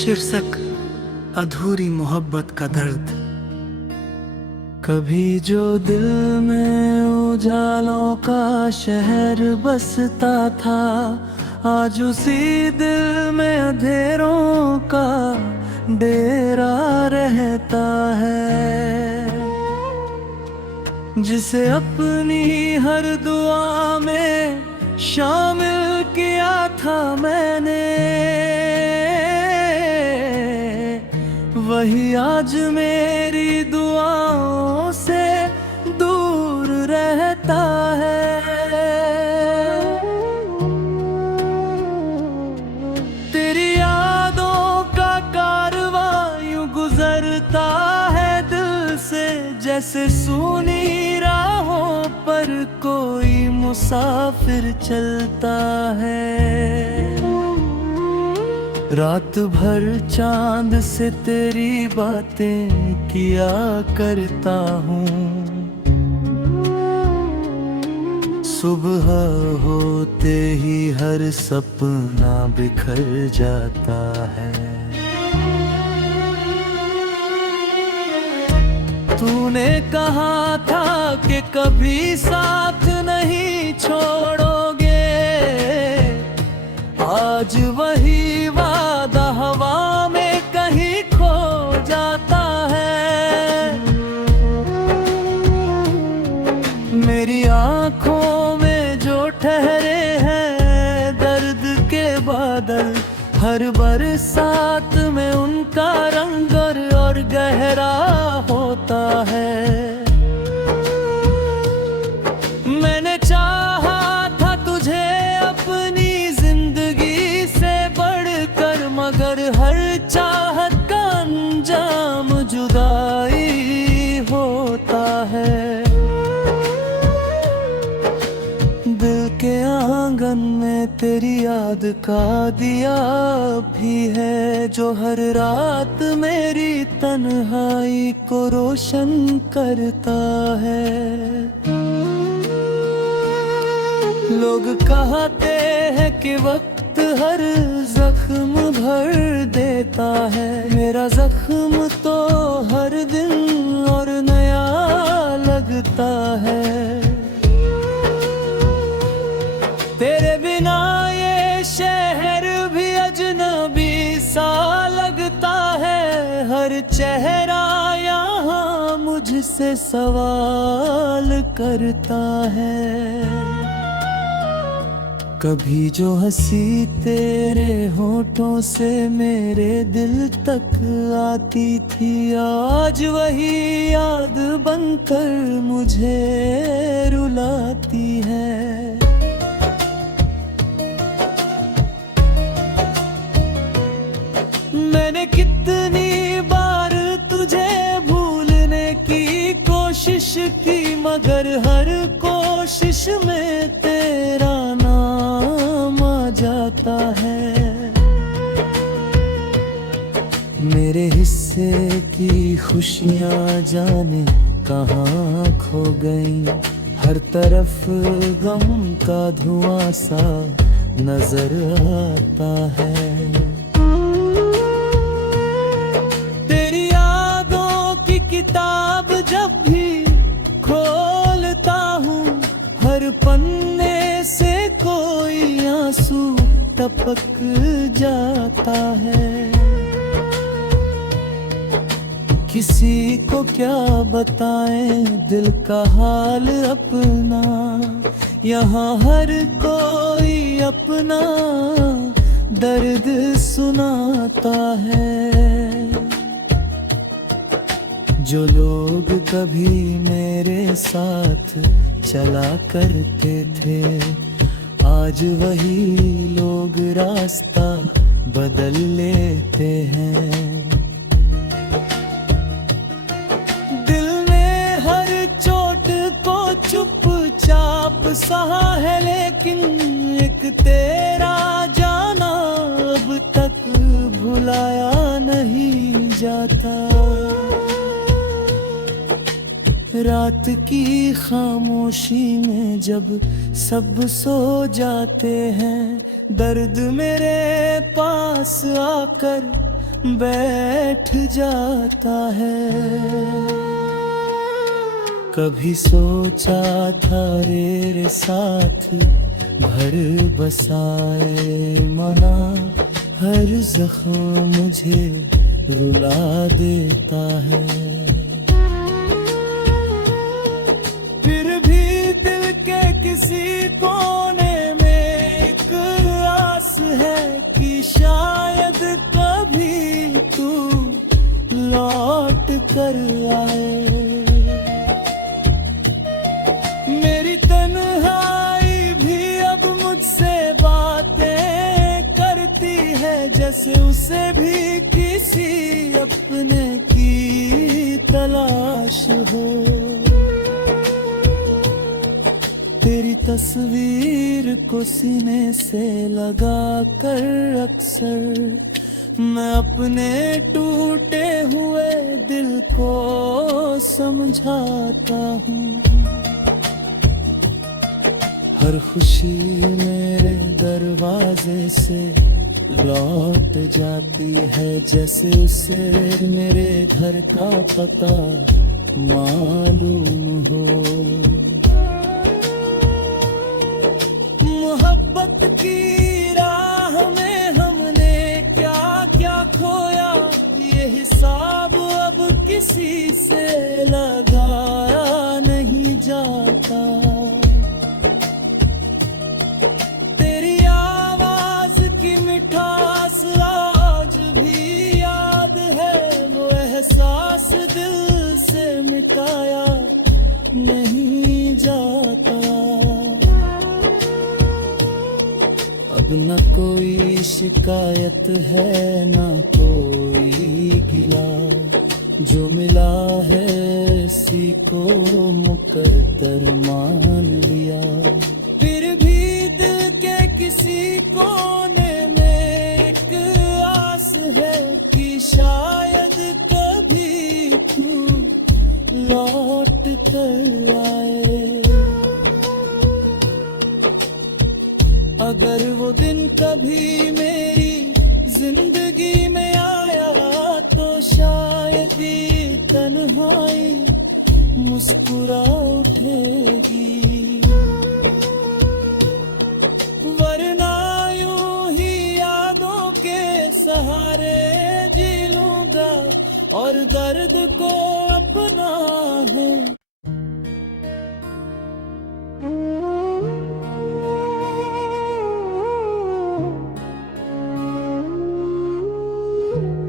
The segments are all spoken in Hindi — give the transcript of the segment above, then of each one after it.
शीर्षक अधूरी मोहब्बत का दर्द। कभी जो दिल में उजालों का शहर बसता था, आज उसी दिल में अंधेरों का डेरा रहता है। जिसे अपनी हर दुआ में शामिल किया था मैंने, वही आज मेरी दुआओं से दूर रहता है। तेरी यादों का कारवां यूं गुजरता है दिल से, जैसे सूनी राहों पर कोई मुसाफिर चलता है। रात भर चांद से तेरी बातें किया करता हूँ, सुबह होते ही हर सपना बिखर जाता है। तूने कहा था कि कभी साथ नहीं छोड़ोगे, आज वही वादा हवा में कहीं खो जाता है। मेरी आंखों में जो ठहरे हैं दर्द के बादल, हर बरसात में उनका रंग और गहरा होता है। मैंने चाहा था तुझे अपनी जिंदगी से बढ़कर, मगर हर चाहत का अंजाम जुदाई होता है। दिल के आंगन में तेरी याद का दिया भी है, जो हर रात मेरी तन्हाई को रोशन करता है। लोग कहते हैं कि वक्त हर जख्म भर देता है, मेरा जख्म तो हर दिन और नया लगता है। तेरे बिना ये शहर भी अजनबी सा लगता है, हर चेहरा यहाँ मुझसे सवाल करता है। कभी जो हंसी तेरे होठों से मेरे दिल तक आती थी, आज वही याद बनकर मुझे रुलाती है। मैंने कितनी बार तुझे भूलने की कोशिश की, मगर हर कोशिश में तेरा नाम आ जाता है। मेरे हिस्से की खुशियाँ जाने कहाँ खो गई, हर तरफ गम का धुआं सा नजर आता है। किताब जब भी खोलता हूँ, हर पन्ने से कोई आंसू टपक जाता है। किसी को क्या बताएं दिल का हाल अपना, यहाँ हर कोई अपना दर्द सुनाता है। जो लोग कभी मेरे साथ चला करते थे, आज वही लोग रास्ता बदल लेते हैं। दिल ने हर चोट को चुपचाप सहा है, लेकिन एक तेरा जाना अब तक भुलाया नहीं जाता। रात की खामोशी में जब सब सो जाते हैं, दर्द मेरे पास आकर बैठ जाता है। कभी सोचा था तेरे साथ भर बसाए मना, हर जख्म मुझे रुला देता है। फिर भी दिल के किसी कोने में एक आस है कि शायद कभी तू लौट कर आए। मेरी तन्हाई भी अब मुझसे बातें करती है, जैसे उसे भी किसी अपने की तलाश हो। तेरी तस्वीर को सीने से लगा कर अक्सर मैं अपने टूटे हुए दिल को समझाता हूँ। हर खुशी मेरे दरवाजे से लौट जाती है, जैसे उसे मेरे घर का पता मालूम हो। मोहब्बत की राह में हमने क्या क्या खोया, ये हिसाब अब किसी से लगाया नहीं जाता। तेरी आवाज की मिठास आज भी याद है, वो एहसास दिल से मिटाया नहीं जाता। अब न कोई शिकायत है न कोई गिला, जो मिला है इसी को मुकद्दर मान लिया। फिर भी दिल के किसी कोने में एक आस है कि शायद कभी तू लौट कर आए। अगर वो दिन कभी मेरी जिंदगी में आया तो शायद ही तन्हाई मुस्कुरा उठेगी, वरना यूं ही यादों के सहारे जी लूंगा और दर्द को अपना है।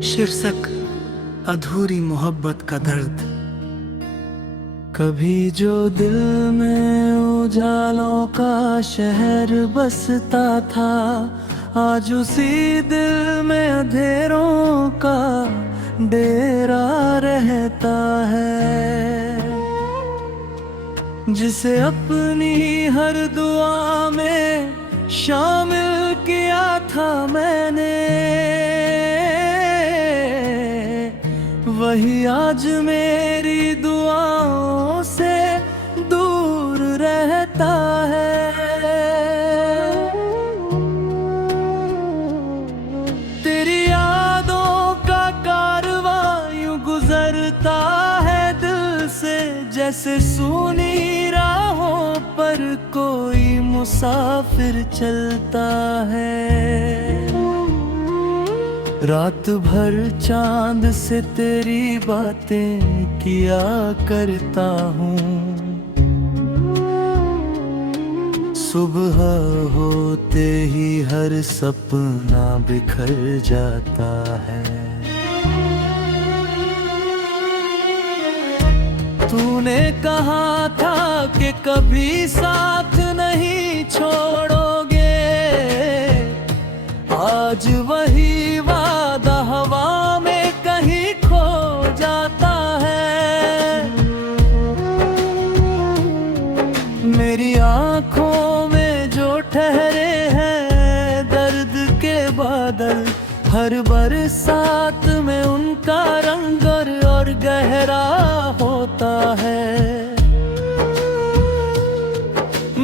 शीर्षक अधूरी मोहब्बत का दर्द। कभी जो दिल में उजालों का शहर बसता था, आज उसी दिल में अंधेरों का डेरा रहता है। जिसे अपनी हर दुआ में शामिल किया था मैंने, वही आज मेरी दुआओं से दूर रहता है। तेरी यादों का कारवां यूं गुजरता है दिल से, जैसे सूनी राहों पर कोई मुसाफिर चलता है। रात भर चांद से तेरी बातें किया करता हूँ, सुबह होते ही हर सपना बिखर जाता है। तूने कहा था कि कभी साथ नहीं छोड़ोगे, आज वही वादा हवा में कहीं खो जाता है। मेरी आंखों में जो ठहरे हैं दर्द के बादल, हर बरसात में उनका रंग और गहरा होता है।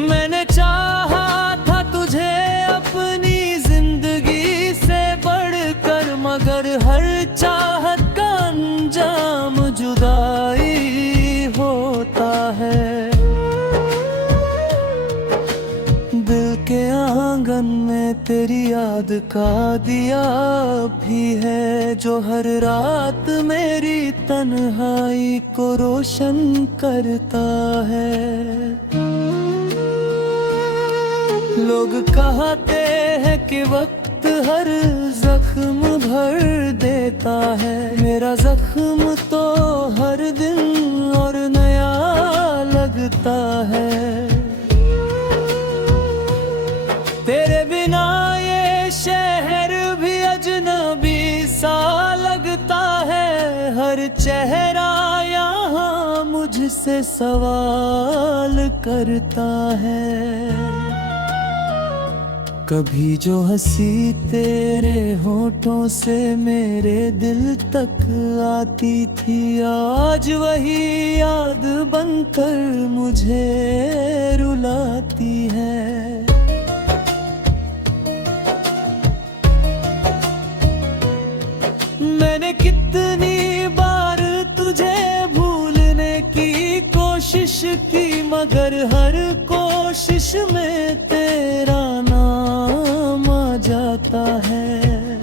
मैंने चाहा था तुझे अपनी जिंदगी से बढ़कर, मगर हर याद का दिया भी है जो हर रात मेरी तन्हाई को रोशन करता है। लोग कहते हैं कि वक्त हर जख्म भर देता है, मेरा जख्म तो हर दिन और नया लगता है। तेरे बिना ये शहर भी अजनबी सा लगता है, हर चेहरा यहाँ मुझसे सवाल करता है। कभी जो हंसी तेरे होठों से मेरे दिल तक आती थी, आज वही याद बनकर मुझे रुलाती है। मैंने कितनी बार तुझे भूलने की कोशिश की, मगर हर कोशिश में तेरा नाम आ जाता है।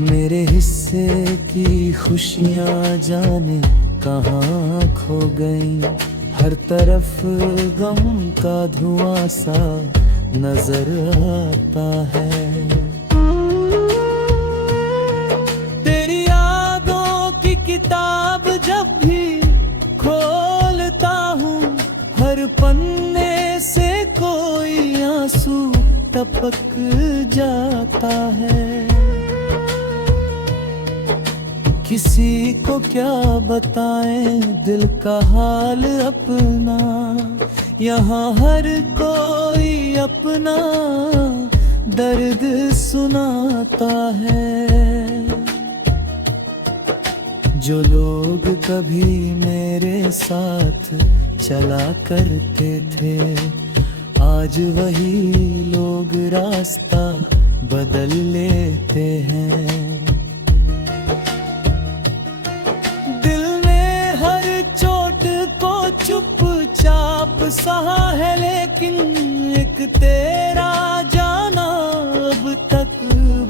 मेरे हिस्से की खुशियाँ जाने कहाँ खो गई, हर तरफ गम का धुआं सा नजर आता है। तेरी यादों की किताब जब भी खोलता हूँ, हर पन्ने से कोई आंसू टपक जाता है। किसी को क्या बताएं दिल का हाल अपना, यहाँ हर कोई अपना दर्द सुनाता है। जो लोग कभी मेरे साथ चला करते थे, आज वही लोग रास्ता बदल लेते हैं। दिल ने हर चोट को चुपचाप सहा है, लेकिन एक तेरा जाना अब तक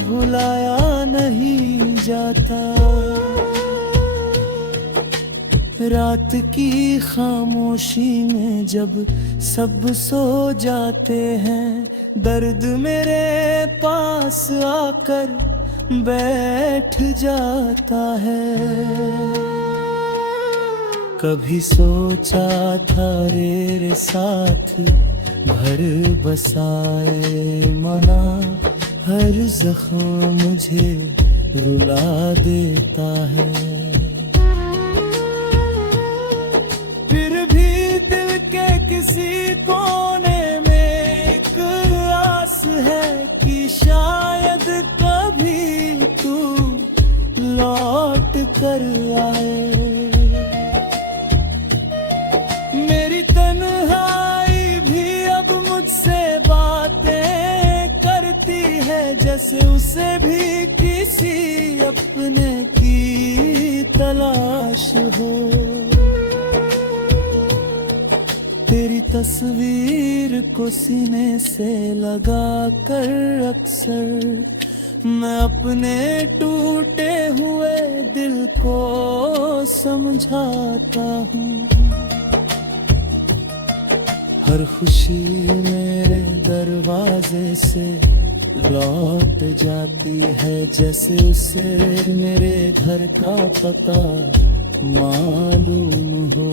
भुलाया नहीं जाता। रात की खामोशी में जब सब सो जाते हैं, दर्द मेरे पास आकर बैठ जाता है। कभी सोचा था तेरे साथ घर बसाए, मना हर जख्म मुझे रुला देता है। किसी कोने में एक आस है कि शायद कभी तू लौट कर आए। मेरी तन्हाई भी अब मुझसे बातें करती है, जैसे उसे भी किसी अपने की तलाश हो। तेरी तस्वीर को सीने से लगा कर अक्सर मैं अपने टूटे हुए दिल को समझाता हूँ। हर खुशी मेरे दरवाजे से लौट जाती है, जैसे उसे मेरे घर का पता मालूम हो।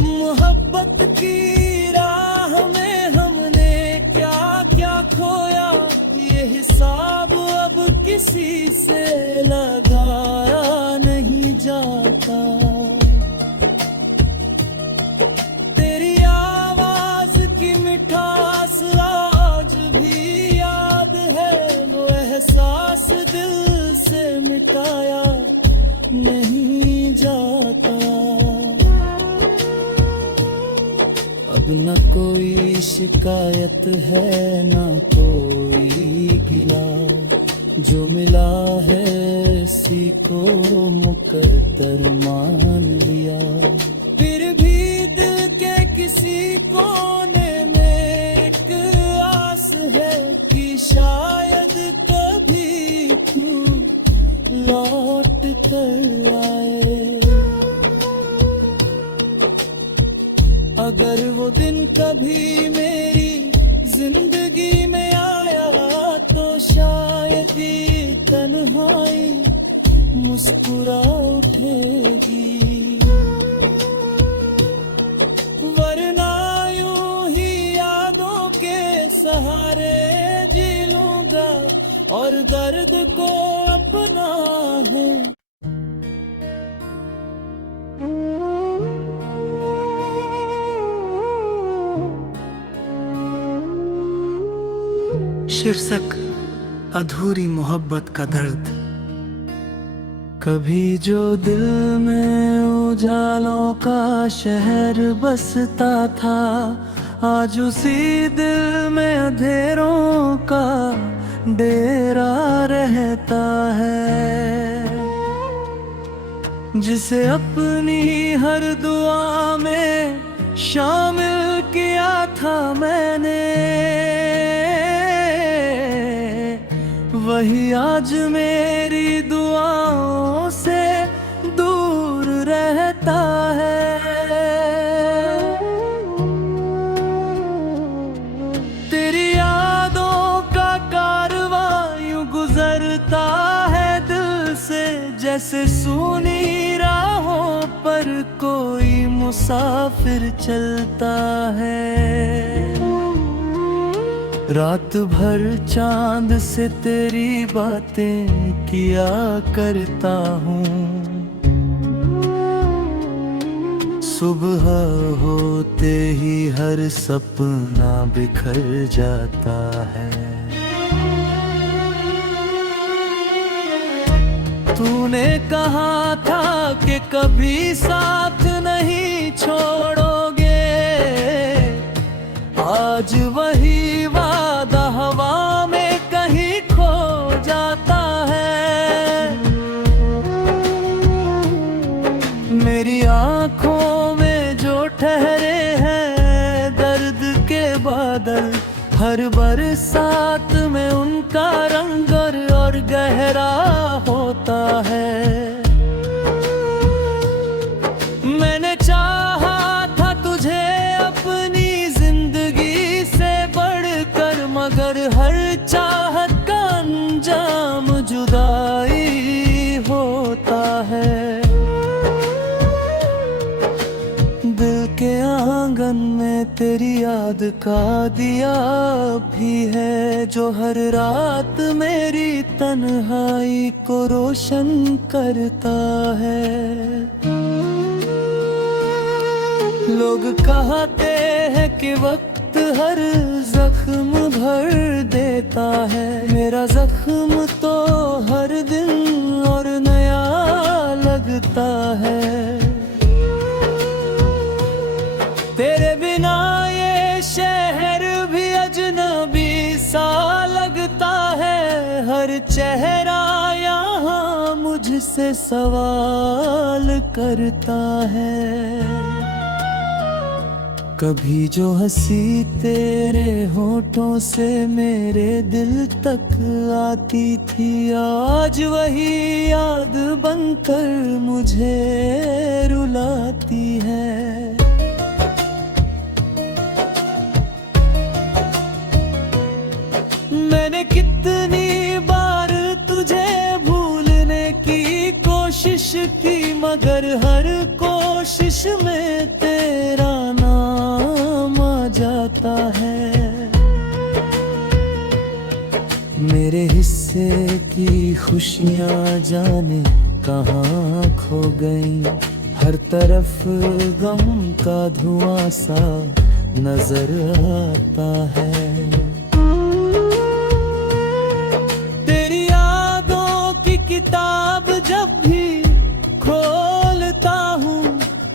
मोहब्बत की राह में हमने क्या क्या खोया, ये हिसाब अब किसी से लगाया नहीं जाता। तेरी आवाज की मिठास आज भी याद है, वो एहसास दिल से मिटाया नहीं जाता। अब न कोई शिकायत है न कोई गिला, जो मिला है इसी को मुकद्दर मान लिया। फिर भी दिल के किसी कोने में एक आस है कि शायद कभी तू लौट कर आए। अगर वो दिन कभी मेरी जिंदगी में आया तो शायद ही तन्हाई मुस्कुरा उठेगी, वरना यूं ही यादों के सहारे जी लूंगा और दर्द को अपना है। शीर्षक अधूरी मोहब्बत का दर्द। कभी जो दिल में उजालों का शहर बसता था, आज उसी दिल में अंधेरों का डेरा रहता है। जिसे अपनी हर दुआ में शामिल किया था मैंने, वही आज मेरी दुआओं से दूर रहता है। तेरी यादों का कारवां यूं गुजरता है दिल से, जैसे सूनी राहों पर कोई मुसाफिर चलता है। रात भर चांद से तेरी बातें किया करता हूँ, सुबह होते ही हर सपना बिखर जाता है। तूने कहा था कि कभी साथ नहीं छोड़ोगे, आज वही वादा हवा में कहीं खो जाता है। मेरी आंखों में जो ठहरे हैं दर्द के बादल, हर बरसात में उनका रंग और गहरा होता है। मैंने चाहा था तुझे अपनी जिंदगी से बढ़कर, मगर हर चाहत का अंजाम जुदाई होता है। दिल के आंगन में तेरी याद का दिया भी है, जो हर रात मेरी तन्हाई को रोशन करता है। लोग कहते हैं कि वक्त हर जख्म भर देता है, मेरा जख्म तो हर दिन और नया लगता है। तेरे बिना ये शहर भी अजनबी सा लगता है, हर चेहरा यहाँ मुझसे सवाल करता है। कभी जो हंसी तेरे होठों से मेरे दिल तक आती थी, आज वही याद बनकर मुझे रुलाती है। मैंने कितनी बार तुझे भूलने की कोशिश की, मगर हर कोशिश में तेरा नाम आ जाता है। मेरे हिस्से की खुशियाँ जाने कहाँ खो गई, हर तरफ गम का धुआं सा नजर आता है। तेरी यादों की किताब जब भी खोलता हूँ,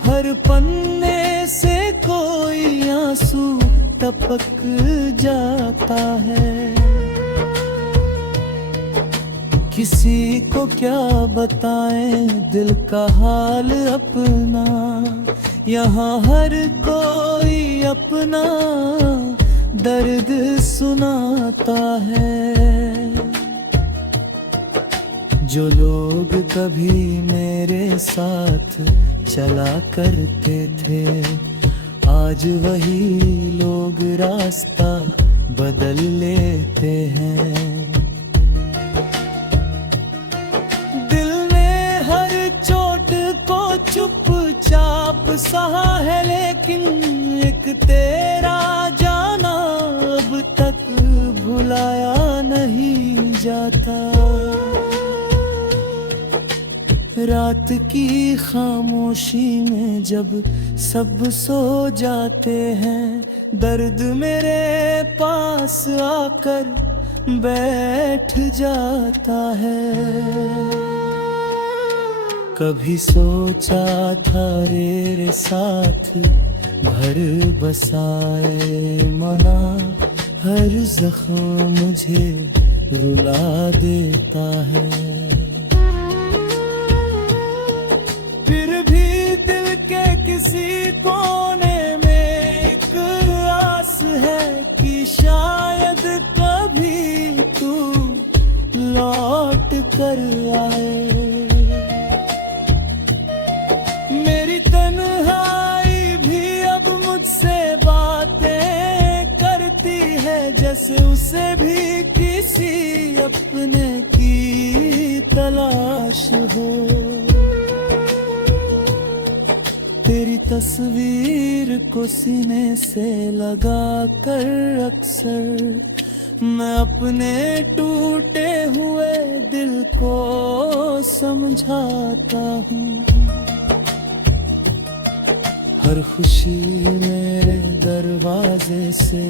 हर पन्ने से कोई आंसू टपक जाता है। किसी को क्या बताएं दिल का हाल अपना, यहाँ हर कोई अपना दर्द सुनाता है। जो लोग कभी मेरे साथ चला करते थे, आज वही लोग रास्ता बदल लेते हैं। दिल ने हर चोट को चुपचाप सहा है, लेकिन एक तेरा जाना अब तक भुलाया नहीं जाता। रात की खामोशी में जब सब सो जाते हैं, दर्द मेरे पास आकर बैठ जाता है। कभी सोचा था तेरे साथ घर बसाए, मना हर जख्म मुझे रुला देता है। किसी कोने में एक आस है कि शायद कभी तू लौट कर आए। मेरी तन्हाई भी अब मुझसे बातें करती है, जैसे उसे भी किसी अपने की तलाश हो। तेरी तस्वीर को सीने से लगा कर अक्सर मैं अपने टूटे हुए दिल को समझाता हूँ। हर खुशी मेरे दरवाजे से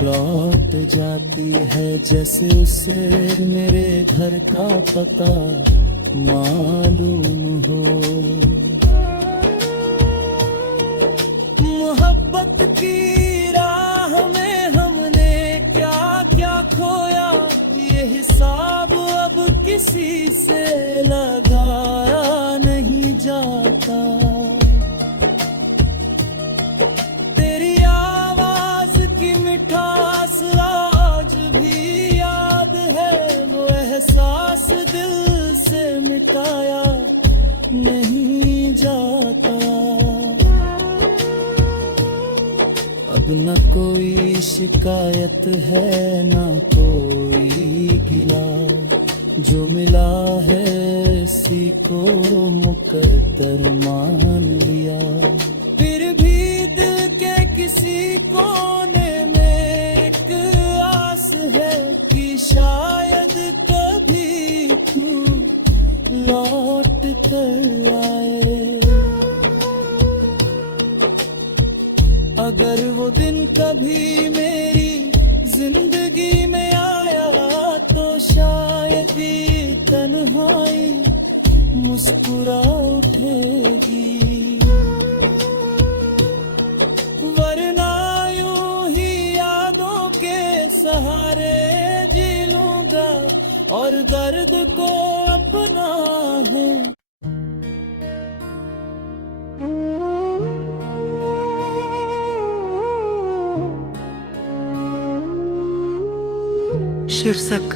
लौट जाती है, जैसे उसे मेरे घर का पता मालूम हो। मोहब्बत की राह में हमने क्या क्या खोया, ये हिसाब अब किसी से लगाया नहीं जाता। तेरी आवाज की मिठास आज भी याद है, वो एहसास दिल से मिटाया नहीं जाता। अब न कोई शिकायत है न कोई गिला, जो मिला है इसी को मुकद्दर मान लिया। फिर भी दिल के किसी कोने में एक आस है कि शायद कभी तू लौट कर आए। अगर वो दिन कभी मेरी जिंदगी में आया, तो शायद ही तन्हाई मुस्कुरा उठेगी। वरना यूं ही यादों के सहारे जी लूंगा और दर्द को अपना है। शीर्षक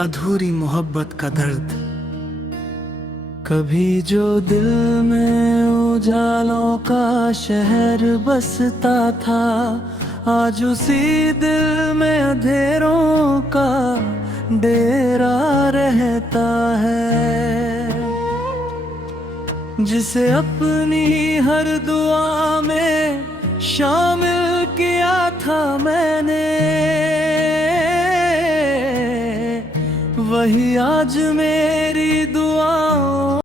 अधूरी मोहब्बत का दर्द। कभी जो दिल में उजालों का शहर बसता था, आज उसी दिल में अंधेरों का डेरा रहता है। जिसे अपनी हर दुआ में शामिल किया था मैंने, वही आज मेरी